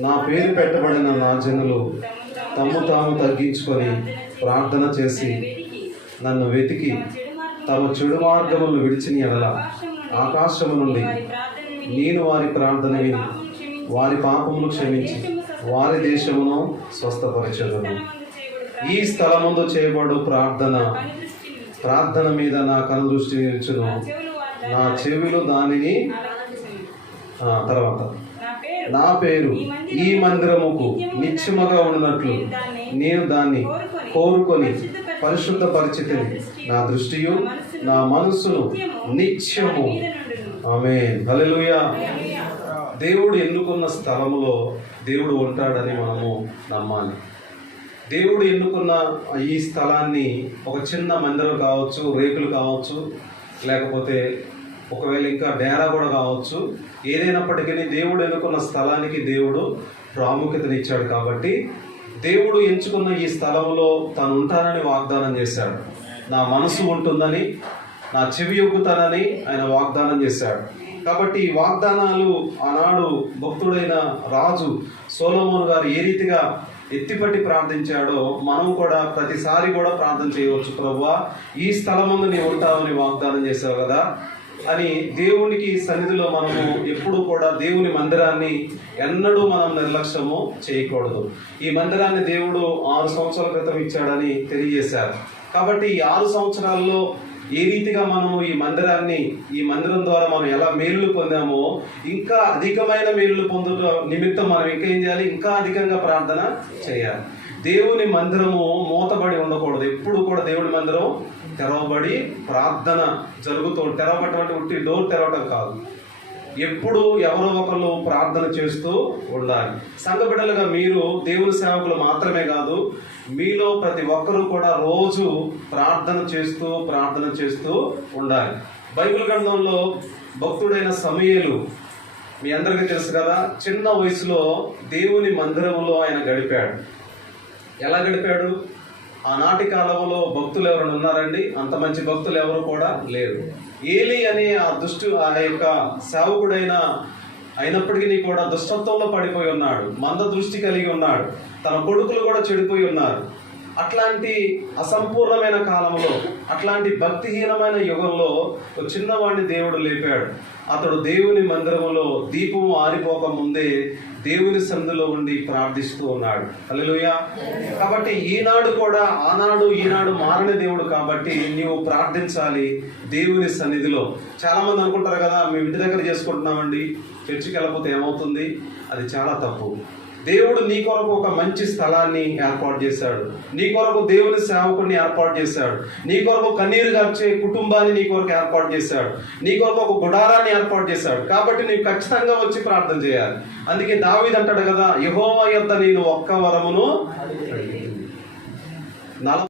నా పేరు పెట్టబడిన నా జనులు తమ్ము తాము తగ్గించుకొని ప్రార్థన చేసి నన్ను వెతికి తమ చెడు మార్గములు విడిచిన ఎడల ఆకాశము నుండి నేను వారి ప్రార్థన విని వారి పాపములు క్షమించి వారి దేశమును స్వస్థపరచదును. ఈ స్థలముందు చేయబడు ప్రార్థన ప్రార్థన మీద నా కనుదృష్టి నిలుచును. నా చెవిలో దానిని తర్వాత. నా పేరు ఈ మందిరముకు నిత్యముగా ఉన్నట్లు నేను దాన్ని కోరుకొని పరిశుద్ధ పరిచితిని. నా దృష్టియు నా మనస్సును నిత్యము ఆమె హల్లెలూయా. దేవుడు ఎన్నుకున్న స్థలములో దేవుడు ఉంటాడని మనము నమ్మాలి. దేవుడు ఎన్నుకున్న ఈ స్థలాన్ని ఒక చిన్న మందిరం కావచ్చు రేకులు కావచ్చు లేకపోతే ఒకవేళ ఇంకా డేరా కూడా కావచ్చు. ఏదైనప్పటికీ దేవుడు ఎన్నుకున్న స్థలానికి దేవుడు ప్రాముఖ్యతనిచ్చాడు కాబట్టి దేవుడు ఎంచుకున్న ఈ స్థలంలో తాను ఉంటానని వాగ్దానం చేశాడు. నా మనసు ఉంటుందని నా చెవి ఒగ్గుతానని ఆయన వాగ్దానం చేశాడు. కాబట్టి ఈ వాగ్దానాలు ఆనాడు భక్తుడైన రాజు సోలమోన్ గారు ఏ రీతిగా ఎత్తిపట్టి ప్రార్థించాడో మనం కూడా ప్రతిసారి కూడా ప్రార్థన చేయవచ్చు. ప్రభువా ఈ స్థలముందు నీవు ఉంటావని వాగ్దానం చేశావు కదా. అని దేవునికి సన్నిధిలో మనము ఎప్పుడు కూడా దేవుని మందిరాన్ని ఎన్నడూ మనం నిర్లక్ష్యము చేయకూడదు. ఈ మందిరాన్ని దేవుడు ఆరు సంవత్సరాల క్రితం ఇచ్చాడని తెలియజేశారు. కాబట్టి ఈ ఆరు సంవత్సరాల్లో ఏ రీతిగా మనము ఈ మందిరాన్ని ఈ మందిరం ద్వారా మనం ఎలా మేలులు పొందామో ఇంకా అధికమైన మేలులు పొందుట నిమిత్తం మనం ఇంకా ఏం చేయాలి? ఇంకా అధికంగా ప్రార్థన చేయాలి. దేవుని మందిరము మూతబడి ఉండకూడదు. ఎప్పుడు కూడా దేవుని మందిరం తెరవబడి ప్రార్థన జరుగుతూ తెరవబడటం ఉట్టి డోర్ తెరవటం కాదు. ఎప్పుడు ఎవరో ఒకరు ప్రార్థన చేస్తూ ఉండాలి. సంఘ బిడ్డలుగా మీరు దేవుని సేవకులు మాత్రమే కాదు మీలో ప్రతి ఒక్కరూ కూడా రోజు ప్రార్థన చేస్తూ ప్రార్థన చేస్తూ ఉండాలి. బైబిల్ గ్రంథంలో భక్తుడైన సమయలు మీ అందరికీ తెలుసు కదా చిన్న వయసులో దేవుని మందిరంలో ఆయన గడిపాడు. ఎలా గడిపాడు? ఆనాటి కాలంలో భక్తులు ఎవరైనా ఉన్నారండి? అంత మంచి భక్తులు ఎవరు కూడా లేరు. ఏలి అనే ఆ దుష్టు ఆ యొక్క సేవకుడైన అయినప్పటికీ కూడా దుష్టత్వంలో పడిపోయి ఉన్నాడు. మంద దృష్టి కలిగి ఉన్నాడు. తన కొడుకులు కూడా చెడిపోయి ఉన్నారు. అట్లాంటి అసంపూర్ణమైన కాలంలో అట్లాంటి భక్తిహీనమైన యుగంలో ఒక చిన్నవాడిని దేవుడు లేపాడు. అతడు దేవుని మందిరంలో దీపము ఆరిపోక ముందే దేవుని సందులో ఉండి ప్రార్థిస్తూ ఉన్నాడు. హల్లెలూయా. కాబట్టి ఈనాడు కూడా ఆనాడు ఈనాడు మారని దేవుడు కాబట్టి నీవు ప్రార్థించాలి దేవుని సన్నిధిలో. చాలా మంది అనుకుంటారు కదా మేము ఇంటి దగ్గర చేసుకుంటున్నామండి చర్చికి వెళ్ళకపోతే ఏమవుతుంది? అది చాలా తప్పు. దేవుడు నీ కొరకు ఒక మంచి స్థలాన్ని ఏర్పాటు చేశాడు. నీ కొరకు దేవుని సేవకుడిని ఏర్పాటు చేశాడు. నీ కొరకు కన్నీరు గార్చే కుటుంబాన్ని నీ కొరకు ఏర్పాటు చేశాడు. నీ కొరకు ఒక గుడారాన్ని ఏర్పాటు చేశాడు. కాబట్టి నీవు ఖచ్చితంగా వచ్చి ప్రార్థన చేయాలి. అందుకే దావీదు అంటాడు కదా యహోవా యొద్ద నేను ఒక్క వరమును నల